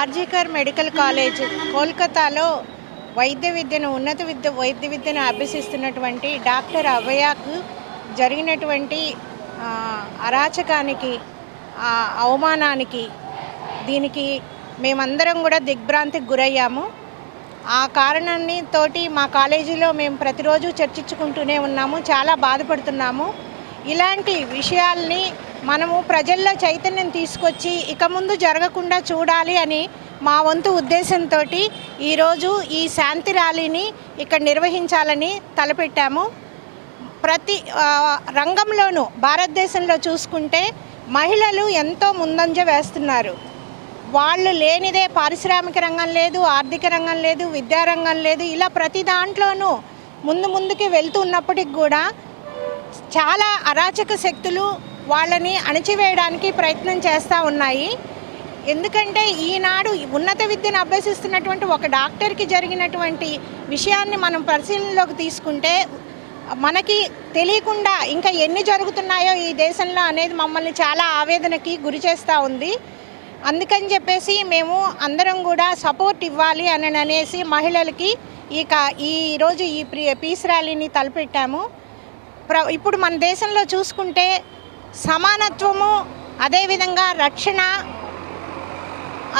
RG Kar medical college కోల్కతాలో వైద్య విద్యను అభ్యసిస్తున్నటువంటి డాక్టర్ అభయాకు జరిగినటువంటి ఆ, అరాచకానికి, ఆ, అవమానానికి, దీనికి మేమందరం కూడా దిగ్భ్రాంతికి గురయ్యాము. ఆ కారణాన్ని తోటి మా కాలేజీలో మేము ప్రతిరోజు చర్చించుకుంటూనే ఉన్నాము, చాలా బాధపడుతున్నాము. ఇలాంటి విషయాల్ని మనము ప్రజల్లో చైతన్యం తీసుకొచ్చి ఇక ముందు జరగకుండా చూడాలి అని మా వంతు ఉద్దేశంతో ఈరోజు ఈ శాంతి ర్యాలీని ఇక్కడ నిర్వహించాలని తలపెట్టాము. ప్రతి రంగంలోనూ భారతదేశంలో చూసుకుంటే మహిళలు ఎంతో ముందంజ వేస్తున్నారు. వాళ్ళు లేనిదే పారిశ్రామిక రంగం లేదు, ఆర్థిక రంగం లేదు, విద్యారంగం లేదు. ఇలా ప్రతి దాంట్లోనూ ముందుకి వెళ్తున్నప్పటికి కూడా చాలా అరాచక శక్తులు వాళ్ళని అణచివేయడానికి ప్రయత్నం చేస్తూ ఉన్నాయి. ఎందుకంటే ఈనాడు ఉన్నత విద్యను అభ్యసిస్తున్నటువంటి ఒక డాక్టర్కి జరిగినటువంటి విషయాన్ని మనం పరిశీలనలోకి తీసుకుంటే మనకి తెలియకుండా ఇంకా ఎన్ని జరుగుతున్నాయో ఈ దేశంలో అనేది మమ్మల్ని చాలా ఆవేదనకి గురి చేస్తూ ఉంది. అందుకని చెప్పేసి మేము అందరం కూడా సపోర్ట్ ఇవ్వాలి అని అనేసి మహిళలకి ఈరోజు ఈ పీస్ ర్యాలీని తలపెట్టాము. ఇప్పుడు మన దేశంలో చూసుకుంటే సమానత్వము, అదేవిధంగా రక్షణ,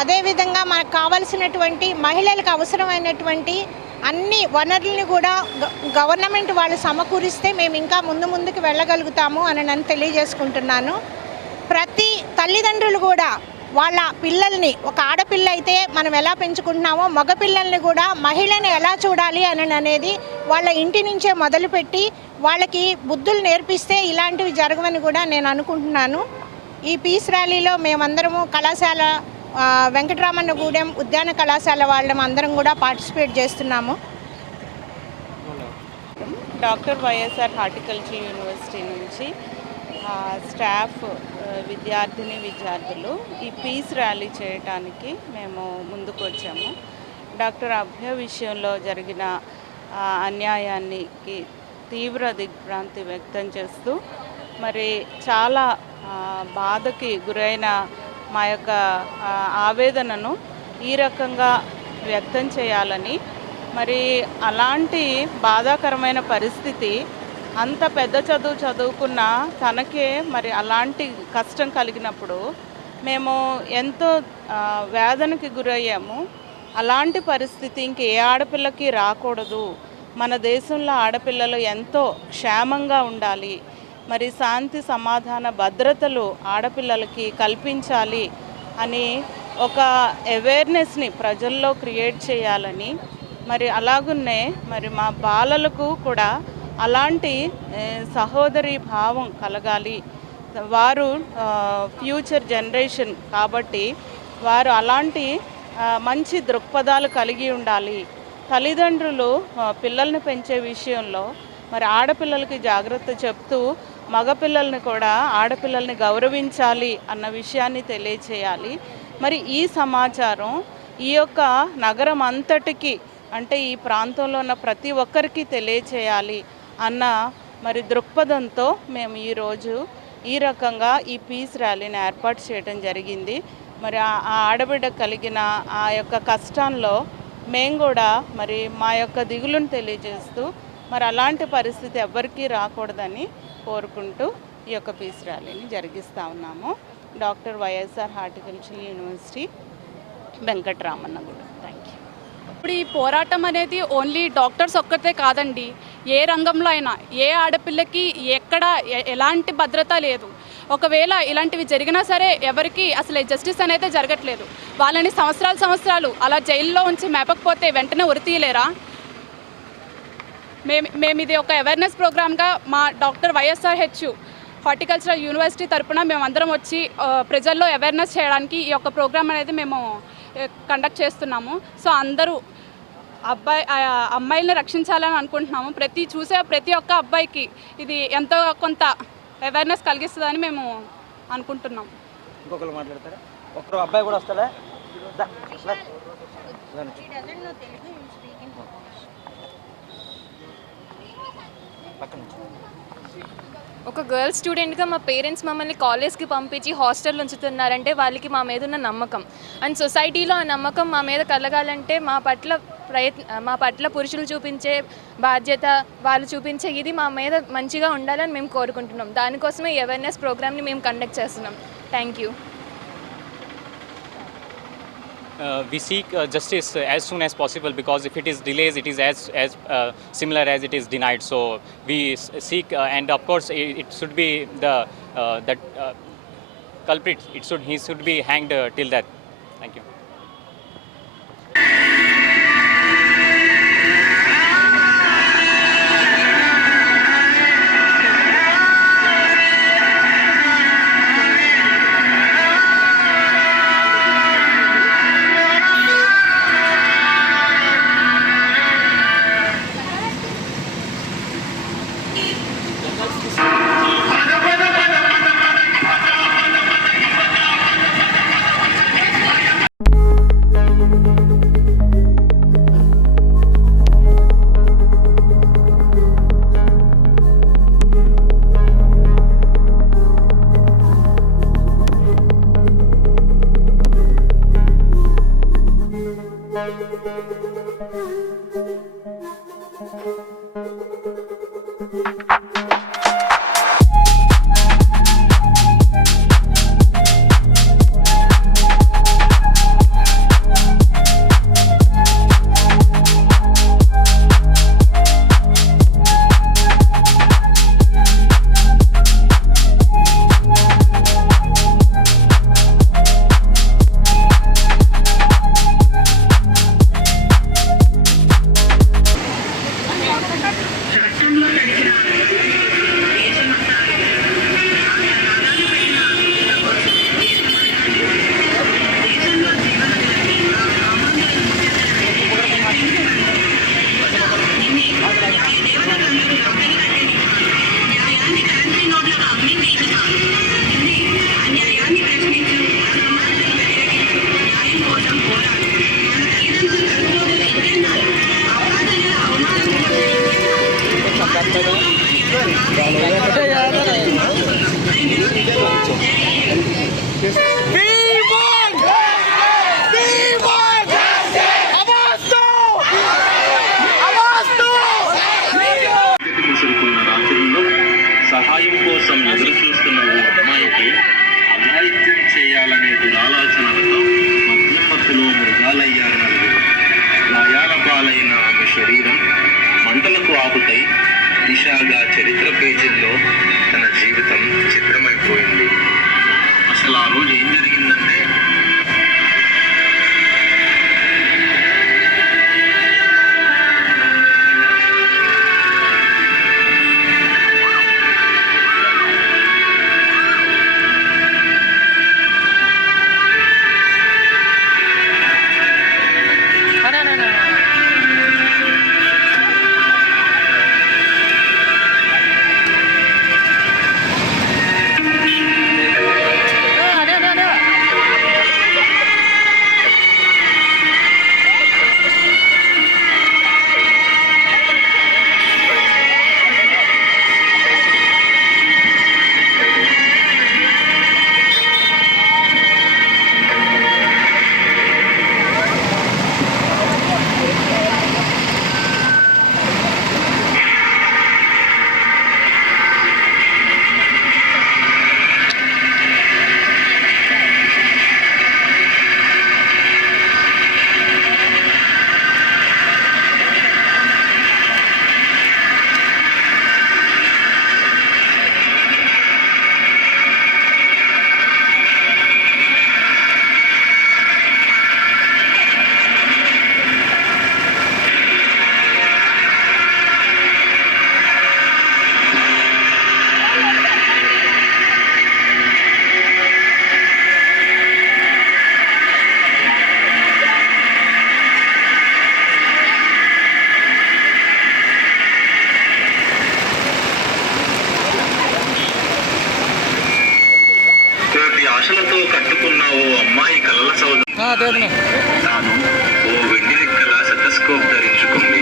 అదేవిధంగా మనకు కావలసినటువంటి మహిళలకు అవసరమైనటువంటి అన్ని వనరుల్ని కూడా గవర్నమెంట్ వాళ్ళు సమకూరిస్తే మేము ఇంకా ముందుకు వెళ్ళగలుగుతాము అని నేను తెలియజేసుకుంటున్నాను. ప్రతి తల్లిదండ్రులు కూడా వాళ్ళ పిల్లల్ని, ఒక ఆడపిల్ల అయితే మనం ఎలా పెంచుకుంటున్నామో మగపిల్లల్ని కూడా మహిళని ఎలా చూడాలి అని అనేది వాళ్ళ ఇంటి నుంచే మొదలుపెట్టి వాళ్ళకి బుద్ధులు నేర్పిస్తే ఇలాంటివి జరగవని కూడా నేను అనుకుంటున్నాను. ఈ పీస్ ర్యాలీలో మేమందరము కళాశాల వెంకటరామన్నగూడెం ఉద్యాన కళాశాల వాళ్ళం అందరం కూడా పార్టిసిపేట్ చేస్తున్నాము. డాక్టర్ వైఎస్ఆర్ హార్టికల్చర్ యూనివర్సిటీ నుంచి స్టాఫ్, విద్యార్థులు ఈ పీస్ ర్యాలీ చేయడానికి మేము ముందుకు వచ్చాము. డాక్టర్ అభయ విషయంలో జరిగిన అన్యాయానికి తీవ్ర దిగ్భ్రాంతి వ్యక్తం చేస్తూ మరి చాలా బాధకి గురైన మా యొక్క ఆవేదనను ఈ రకంగా వ్యక్తం చేయాలని, మరి అలాంటి బాధాకరమైన పరిస్థితి అంత పెద్ద చదువుకున్న తనకే మరి అలాంటి కష్టం కలిగినప్పుడు మేము ఎంతో వేదనకి గురయ్యాము. అలాంటి పరిస్థితి ఇంకే ఆడపిల్లకి రాకూడదు. మన దేశంలో ఆడపిల్లలు ఎంతో క్షేమంగా ఉండాలి. మరి శాంతి, సమాధాన, భద్రతలు ఆడపిల్లలకి కల్పించాలి అని ఒక అవేర్నెస్ని ప్రజల్లో క్రియేట్ చేయాలని, మరి అలాగున్నే మరి మా బాలలకు కూడా అలాంటి సహోదరి భావం కలగాలి. వారు ఫ్యూచర్ జనరేషన్ కాబట్టి వారు అలాంటి మంచి దృక్పథాలు కలిగి ఉండాలి. తల్లిదండ్రులు పిల్లల్ని పెంచే విషయంలో మరి ఆడపిల్లలకి జాగ్రత్త చెప్తూ మగపిల్లల్ని కూడా ఆడపిల్లల్ని గౌరవించాలి అన్న విషయాన్ని తెలియచేయాలి. మరి ఈ సమాచారం ఈ యొక్క నగరం అంతటికి, అంటే ఈ ప్రాంతంలో ఉన్న ప్రతి ఒక్కరికి తెలియచేయాలి అన్న మరి దృక్పథంతో మేము ఈరోజు ఈ రకంగా ఈ పీస్ ర్యాలీని ఏర్పాటు చేయడం జరిగింది. మరి ఆ ఆడబిడ్డ కలిగిన ఆ యొక్క కష్టంలో మేము కూడా మరి మా యొక్క దిగులును తెలియజేస్తూ మరి అలాంటి పరిస్థితి ఎవ్వరికీ రాకూడదని కోరుకుంటూ ఈ యొక్క పీస్ ర్యాలీని జరిగిస్తూ ఉన్నాము. Doctor YSR horticulture university, Venkatramannagudem. Thank you. ఇప్పుడు ఈ పోరాటం అనేది ఓన్లీ డాక్టర్స్ ఒక్కతే కాదండి. ఏ రంగంలో అయినా ఏ ఆడపిల్లకి ఎక్కడ ఎలాంటి భద్రత లేదు. ఒకవేళ ఇలాంటివి జరిగినా సరే ఎవరికి అసలు జస్టిస్ అనేది జరగట్లేదు. వాళ్ళని సంవత్సరాలు అలా జైల్లో ఉంచి మేపకపోతే వెంటనే ఉరితీయలేరా? మేము ఇది ఒక అవేర్నెస్ ప్రోగ్రామ్గా మా డాక్టర్ వైఎస్ఆర్ హార్టికల్చరల్ యూనివర్సిటీ తరపున మేమందరం వచ్చి ప్రజల్లో అవేర్నెస్ చేయడానికి ఈ యొక్క ప్రోగ్రామ్ అనేది మేము కండక్ట్ చేస్తున్నాము. సో అందరూ అమ్మాయిల్ని రక్షించాలని అనుకుంటున్నాము. చూసే ప్రతి ఒక్క అబ్బాయికి ఇది ఎంతో కొంత అవేర్నెస్ కలిగిస్తుందని మేము అనుకుంటున్నాం. ఇంకొకరు మాట్లాడతారా? ఒక్కరు అబ్బాయి కూడా వస్తారా? పక్కన ఒక గర్ల్ స్టూడెంట్గా మా పేరెంట్స్ మమ్మల్ని కాలేజ్కి పంపించి హాస్టల్ ఉంచుతున్నారంటే వాళ్ళకి మా మీద ఉన్న నమ్మకం అండ్ సొసైటీలో ఆ నమ్మకం మా మీద కలగాలంటే మా పట్ల పురుషులు చూపించే బాధ్యత, వాళ్ళు చూపించే ఇది మా మీద మంచిగా ఉండాలని మేము కోరుకుంటున్నాం. దానికోసమే అవేర్నెస్ ప్రోగ్రామ్ని మేము కండక్ట్ చేస్తున్నాం. Thank you. We seek justice as soon as possible, because if it is delays, it is as similar as it is denied. So we seek, and of course it should be that culprit. He should be hanged till death. Thank you. సహాయం కోసం ఎదురు చూస్తున్న ఓ అమ్మాయికి అఘాయిత్యం చేయాలనే దురాలోచనలతో మధ్యమధ్యలో మృగాలయ్యారు నలుగురు. గాయాల పాలైన ఆమె శరీరం మంటలకు ఆపుతై దిశగా చరిత్ర పేజీల్లో తన జీవితం చిత్రమైపోయింది. అసలు ఆ రోజు ఏం జరిగిందంటే, ఆశలతో కట్టుకున్న ఓ అమ్మాయి కలల సౌధం తాను ఓ వెండి రెక్కల సెటస్కోప్ ధరించుకుంది.